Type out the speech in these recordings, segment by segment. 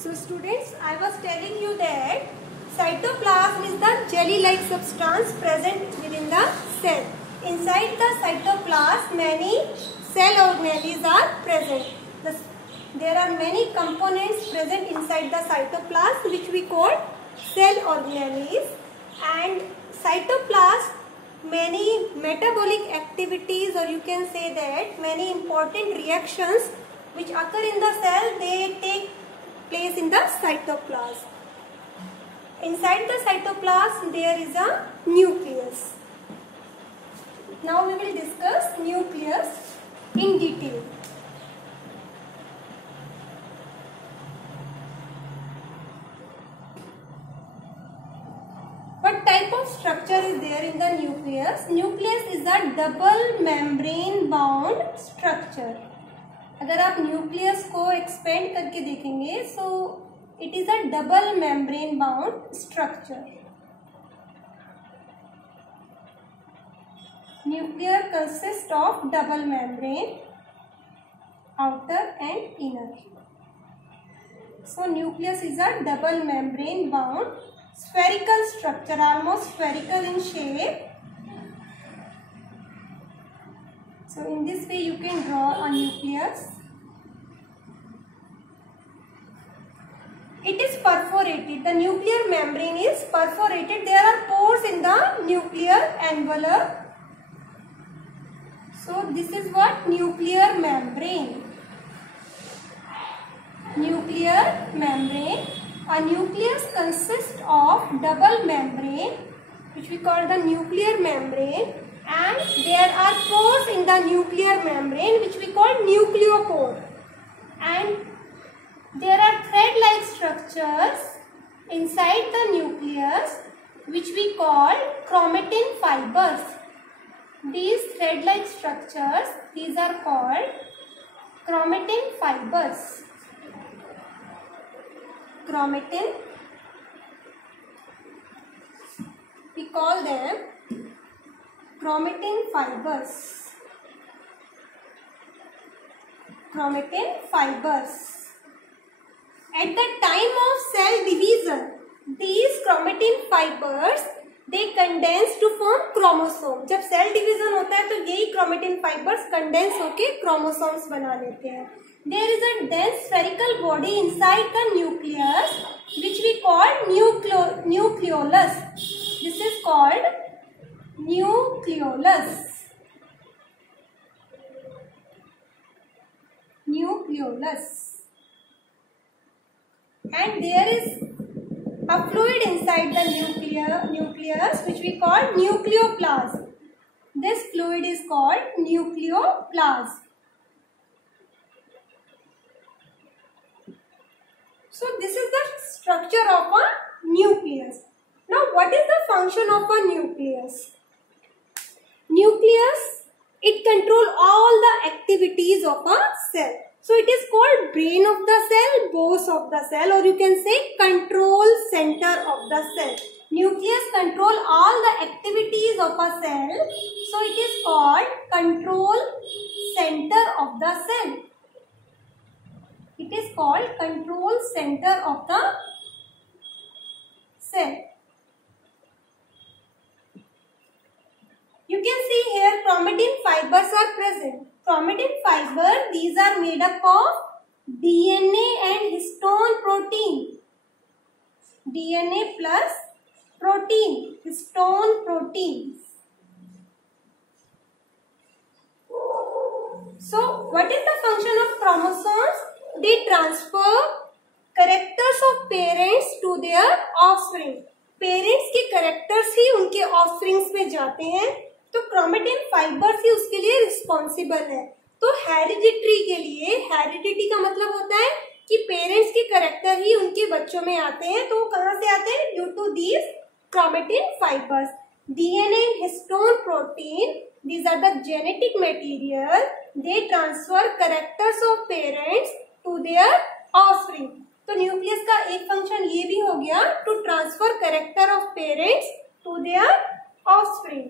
So students, I was telling you that cytoplasm is the jelly-like substance present within the cell. Inside the cytoplasm, many cell organelles are present. There are many components present inside the cytoplasm which we call cell organelles. And cytoplasm, many metabolic activities, or you can say that many important reactions which occur in the cell, they take place in the cytoplasm. Inside the cytoplasm there is a nucleus. Now we will discuss nucleus in detail. What type of structure is there in the nucleus? Nucleus is a double membrane bound structure. अगर आप nucleus को expand करके देखेंगे सो it is a double membrane bound structure. Nuclear consist of double membrane, outer and inner. So nucleus is a double membrane bound spherical structure, almost spherical in shape. So in this way you can draw a nucleus. It is perforated. The nuclear membrane is perforated. There are pores in the nuclear envelope. So this is what nuclear membrane. Nuclear membrane. A nucleus consists of double membrane, which we call the nuclear membrane, and there are pores in the nuclear membrane which we call nucleopore, and there are thread-like structures inside the nucleus which we call chromatin fibers. These thread-like structures, these are called chromatin fibers. Chromatin, we call them chromatin fibers. Chromatin fibers. At the time of cell division, these chromatin fibers they condense to form chromosome. जब cell division होता है तो यही chromatin fibers condense होके chromosomes बना लेते हैं. There is a dense spherical body inside the nucleus which we call nucleolus. This is called nucleolus. Nucleolus. And there is a fluid inside the nucleus which we call nucleoplasm. This fluid is called nucleoplasm. So this is the structure of a nucleus. Now what is the function of a nucleus? Nucleus, it controls all the activities of a cell. So it is called brain of the cell, boss of the cell, or you can say control center of the cell. Nucleus control all the activities of a cell. So it is called control center of the cell. It is called control center of the cell. You can see here chromatin fibers are present. Chromatin fiber, these are made up of DNA and histone protein. DNA plus protein, histone proteins. So what is the function of chromosomes? They transfer characters of parents to their offspring. Parents के characters ही उनके offsprings में जाते हैं, तो chromatin fibers ही उसके लिए responsible है. तो hereditary के लिए, heredity का मतलब होता है कि parents के character ही उनके बच्चों में आते हैं, तो वो कहाँ से आते हैं? Due to these chromatin fibers. DNA and histone protein, these are the genetic material. They transfer characters of parents to their offspring. तो न्यूक्लियस का एक फंक्शन ये भी हो गया to transfer character of parents to their offspring.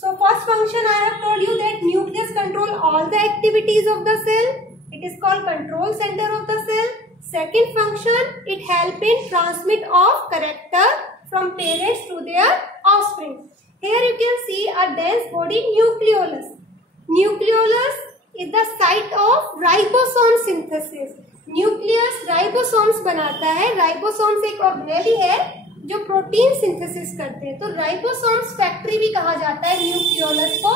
So first function I have told you that nucleus control all the activities of the cell. It is called control centre of the cell. Second function, it help in transmit of character from parents to their offspring. Here you can see a dense body nucleolus. Nucleolus is the site of ribosome synthesis. Nucleus ribosomes बनाता है. Ribosomes एक organelle है जो protein synthesis करते हैं. तो ribosomes factory भी कहा जाता है न्यूक्लियोलस को,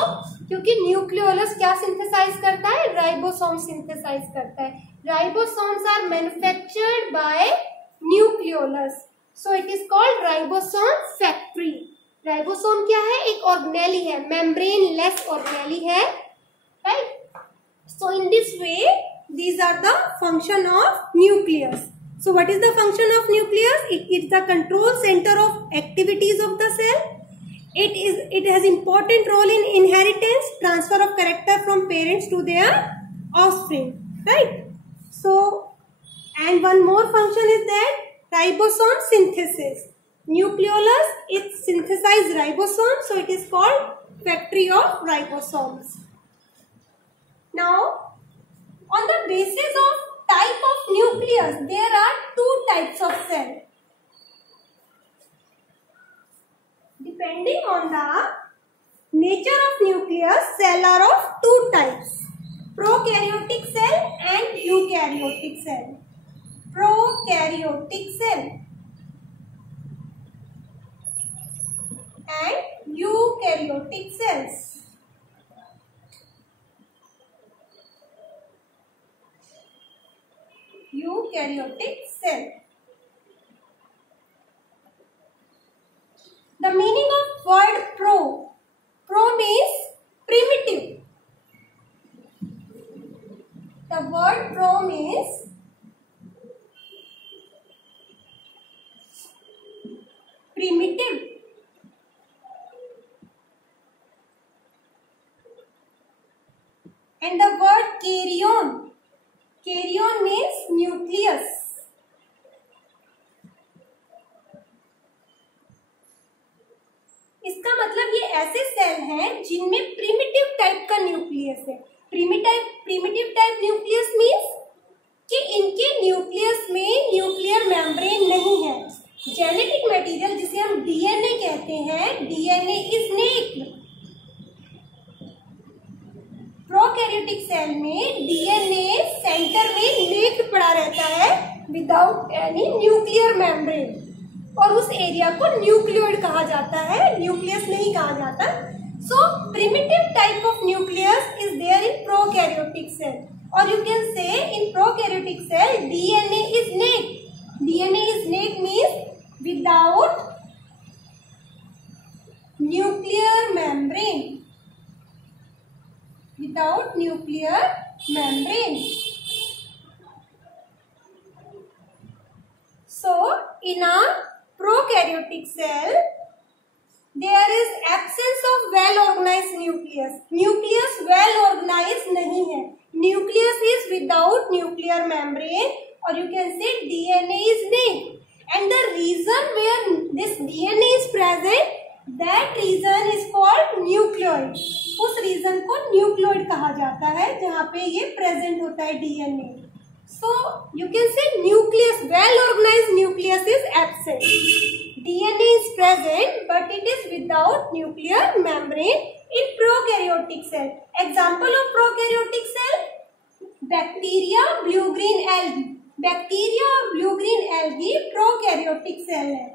क्योंकि न्यूक्लियोलस क्या सिंथेसाइज करता है? राइबोसोम सिंथेसाइज करता है. Ribosomes are manufactured by nucleolus, so it is called ribosome factory. Ribosome क्या है? एक ऑर्गेनेली है, मेम्ब्रेन लेस ऑर्गेनेली है, right. So in this way these are the function of nucleus. So what is the function of nucleus? It's the control center of activities of the cell. It has important role in inheritance, transfer of character from parents to their offspring, right? So, and one more function is that ribosome synthesis. Nucleolus, it synthesizes ribosome, so it is called factory of ribosomes. Now, on the basis of type of nucleus, there are two types of cell. Depending on the nature of nucleus, cell are of two types: prokaryotic cell and eukaryotic cell. Prokaryotic cell and eukaryotic cells. Eukaryotic cell. The meaning of word pro. Pro means primitive. The word pro means primitive. And the word karyon. Karyon means nucleus. इसका मतलब ये ऐसे cell हैं जिनमें primitive type का nucleus है. Primitive type nucleus means कि इनके न्यूक्लियस में न्यूक्लियर मेम्ब्रेन नहीं है. जेनेटिक मटेरियल जिसे हम डीएनए कहते हैं, DNA is naked. Prokaryotic cell में डीएनए सेंटर में नेक्ड पड़ा रहता है विदाउट एनी न्यूक्लियर मेम्ब्रेन, और उस एरिया को न्यूक्लियोइड कहा जाता है, न्यूक्लियस नहीं कहा जाता. So primitive type of nucleus is there in prokaryotic cell, और you can say in prokaryotic cell DNA is naked. DNA is naked means without nuclear membrane. Without nuclear membrane. So, in a prokaryotic cell, there is absence of well-organized nucleus. Nucleus well-organized नहीं है. Nucleus is without nuclear membrane, or you can say DNA is naked. And the region where this DNA is present, that region is called nucleoid. उस region को nucleoid कहा जाता है जहाँ पे ये प्रेजेंट होता है DNA. So you can say nucleus, well organised nucleus is absent. DNA is present but it is without nuclear membrane in prokaryotic cell. Example of prokaryotic cell: bacteria, blue green algae. Bacteria और blue green algae prokaryotic cell है.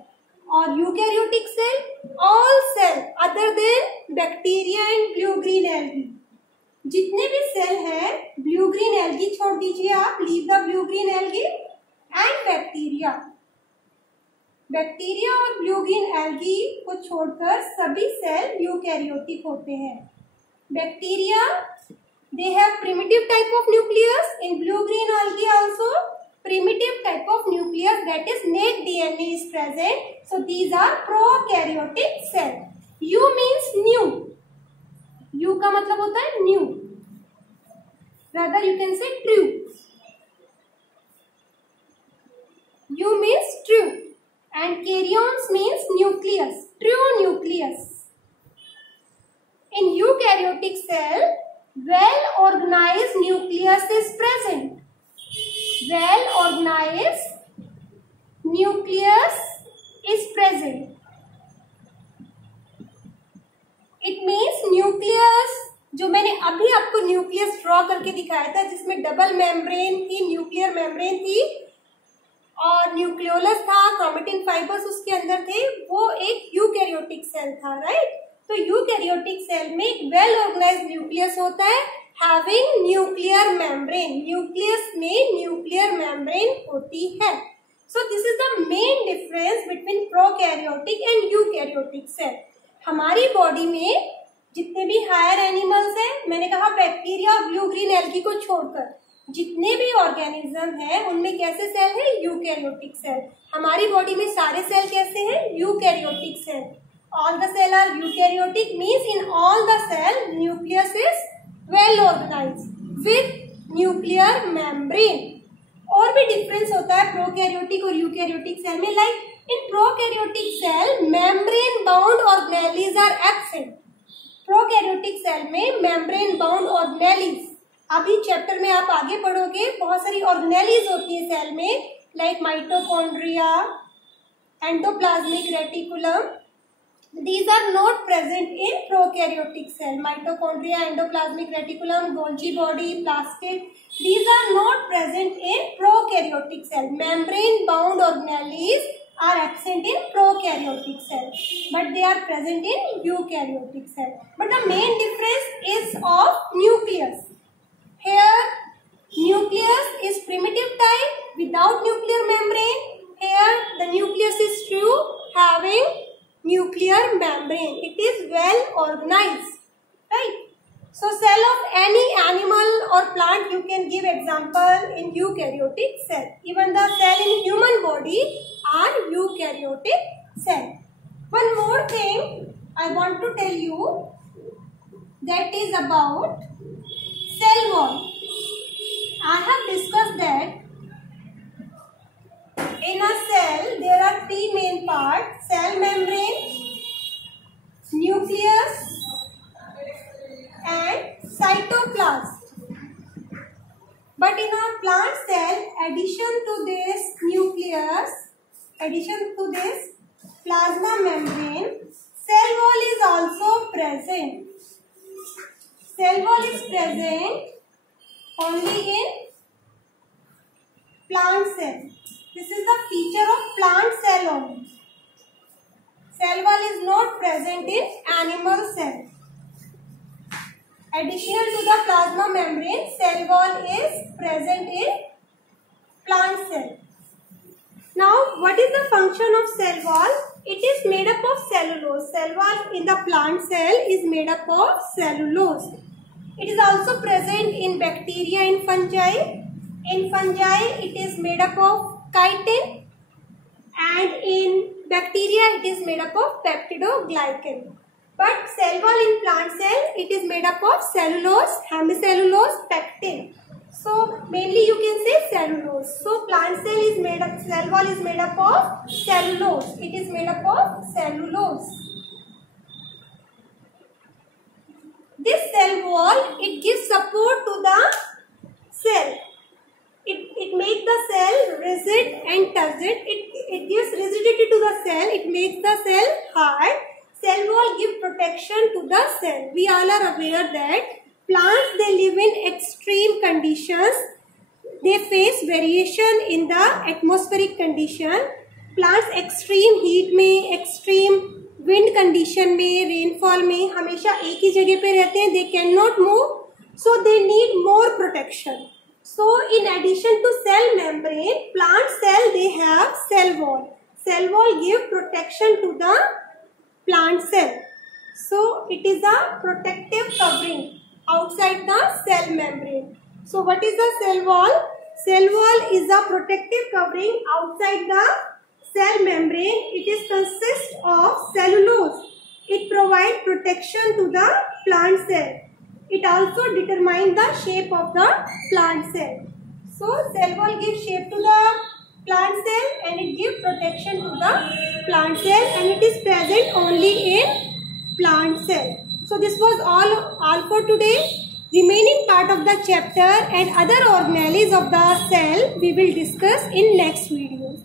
और eukaryotic cell, all cell other than bacteria and blue green algae. जितने भी cell हैं, blue green algae छोड़ दीजिए आप, leave the blue green algae, and bacteria. Bacteria और ब्लू ग्रीन एल्गी को छोड़कर सभी सेल यूकैरियोटिक होते हैं. Bacteria, they have primitive type of nucleus. In blue green algae also primitive type of nucleus, that is naked DNA is present. So these are prokaryotic cell. U means new. U का मतलब होता है new. Rather you can say true. U means true, and karyons means nucleus. True nucleus. In eukaryotic cell, well organized nucleus is present. Well organized nucleus is present. It means nucleus, जो मैंने अभी आपको nucleus draw करके दिखाया था जिसमें double membrane थी, nuclear membrane थी और न्यूक्लियोलस था, क्रोमेटिन फाइबर्स उसके अंदर थे, वो एक यूकैरियोटिक सेल था, राइट। तो यूकैरियोटिक सेल में एक वेल ऑर्गेनाइज्ड न्यूक्लियस होता है हैविंग न्यूक्लियर मेम्ब्रेन, न्यूक्लियस में न्यूक्लियर मेम्ब्रेन होती है। So this is the main difference between prokaryotic and eukaryotic cell. हमारी बॉडी में जितने भी हायर एनिमल्स हैं, मैंने कहा बैक्टीरिया और ब्लू ग्रीन एल्गी को छोड़कर जितने भी ऑर्गेनिज्म हैं उनमें कैसे सेल है, यूकैरियोटिक सेल। हमारी बॉडी में सारे सेल कैसे हैं, eukaryotic cell. All the cell are eukaryotic means in all the cell nucleus is well organised with nuclear membrane. और भी डिफरेंस होता है प्रोकैरियोटिक और यूकैरियोटिक सेल में, like in prokaryotic cell membrane bound organelles are absent. Prokaryotic cell में membrane bound organelles, अभी chapter में आप आगे पढ़ोगे बहुत सारी ऑर्गेनेलीज होती है सेल में, like mitochondria, endoplasmic reticulum. These are not present in prokaryotic cell. Mitochondria, endoplasmic reticulum, Golgi body, plastid. These are not present in prokaryotic cell. Membrane-bound organelles are absent in prokaryotic cell, but they are present in eukaryotic cell. But the main difference is of nucleus. Here, nucleus is primitive type without nuclear membrane. Here, the nucleus is true, having nuclear membrane. It is well organized, right? So cell of any animal or plant you can give example in eukaryotic cell. Even the cell in human body are eukaryotic cell. One more thing I want to tell you, that is about cell wall. I have discussed that in a cell there are three main parts: cell membrane, nucleus and cytoplasm. But in a plant cell, addition to this nucleus, addition to this plasma membrane, cell wall is also present. Cell wall is present only in plant cell. This is the feature of plant cell only. Cell wall is not present in animal cell. Additional to the plasma membrane, cell wall is present in plant cell. Now, what is the function of cell wall? It is made up of cellulose. Cell wall in the plant cell is made up of cellulose. It is also present in bacteria and fungi. In fungi, it is made up of chitin, and in bacteria it is made up of peptidoglycan. But cell wall in plant cell, it is made up of cellulose, hemicellulose, pectin. So mainly you can say cellulose. So plant cell is made up, cell wall is made up of cellulose. It is made up of cellulose. This cell wall, it gives support to the cell. It makes the cell rigid and turgid. It gives rigidity to the cell. It makes the cell hard. Cell wall gives protection to the cell. We all are aware that plants, they live in extreme conditions. They face variation in the atmospheric condition. Plants extreme heat में, extreme wind condition में, rainfall में हमेशा एक ही जगह पे रहते हैं. They cannot move, so they need more protection. So in addition to cell membrane, plant cell, they have cell wall. Cell wall give protection to the plant cell. So it is a protective covering outside the cell membrane. So what is the cell wall? Cell wall is a protective covering outside the cell membrane. It is consist of cellulose. It provides protection to the plant cell. It also determines the shape of the plant cell. So cell wall gives shape to the plant cell and it gives protection to the plant cell, and it is present only in plant cell. So this was all for today. Remaining part of the chapter and other organelles of the cell we will discuss in next video.